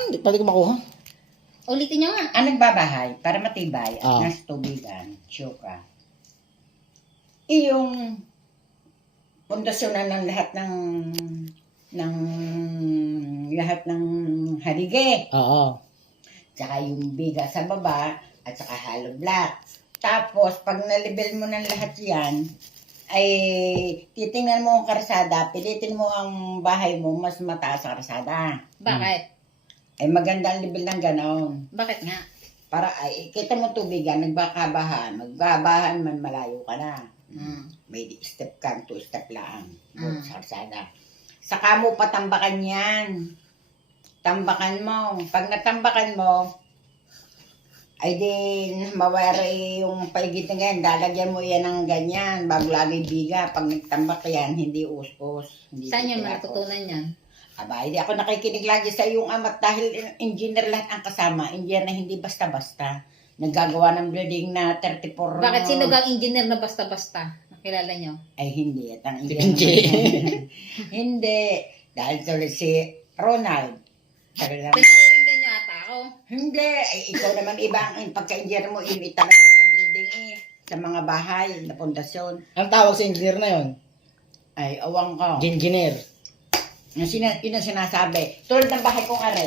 Hindi pwede ko makuha. Ulitin nyo nga. Ang nagbabahay para matibay at Ah. nasa tubigan, syuka. Iyong pundasyonan ng lahat ng halige. Oo. Tsaka yung biga sa baba at saka hollow block. Tapos, pag nalibel mo ng lahat yan, ay titingnan mo ang karsada, pilitin mo ang bahay mo mas mataas sa karsada. Bakit? Ay maganda ang level ng ganon. Bakit nga? Para ay kita mo tubigan, magbabahan man malayo ka na. May step ka, 2 step lang sa karsada. Saka mo patambakan yan. Tambakan mo. Pag natambakan mo, ay din mawari yung paigit na ganyan, dalagyan mo yan ng ganyan, bago lagi biga. Pag nagtambak yan, hindi uspos. Hindi Saan yung titirapos. matutunan yan? Aba, hindi ako nakikinig lagi sa iyong amat dahil engineer lahat ang kasama. Engineer na hindi basta-basta. Naggagawa ng building na 34. Bakit sino gang engineer na basta-basta? Nakilala nyo? Ay, hindi. At ang Si engineer Benji. naman- Hindi. Dahil tuloy si Ronald. Sabi lang, Pinariringgan nyo ata ako. hindi. Ay, ikaw naman iba ang pagka-engineer mo. Ini talagang sa building sa mga bahay, na pundasyon. Ang tawag sa engineer na yon? Ay, awang ko. Engineer. Yun ang sinasabi. Tulad ng bahay kong are.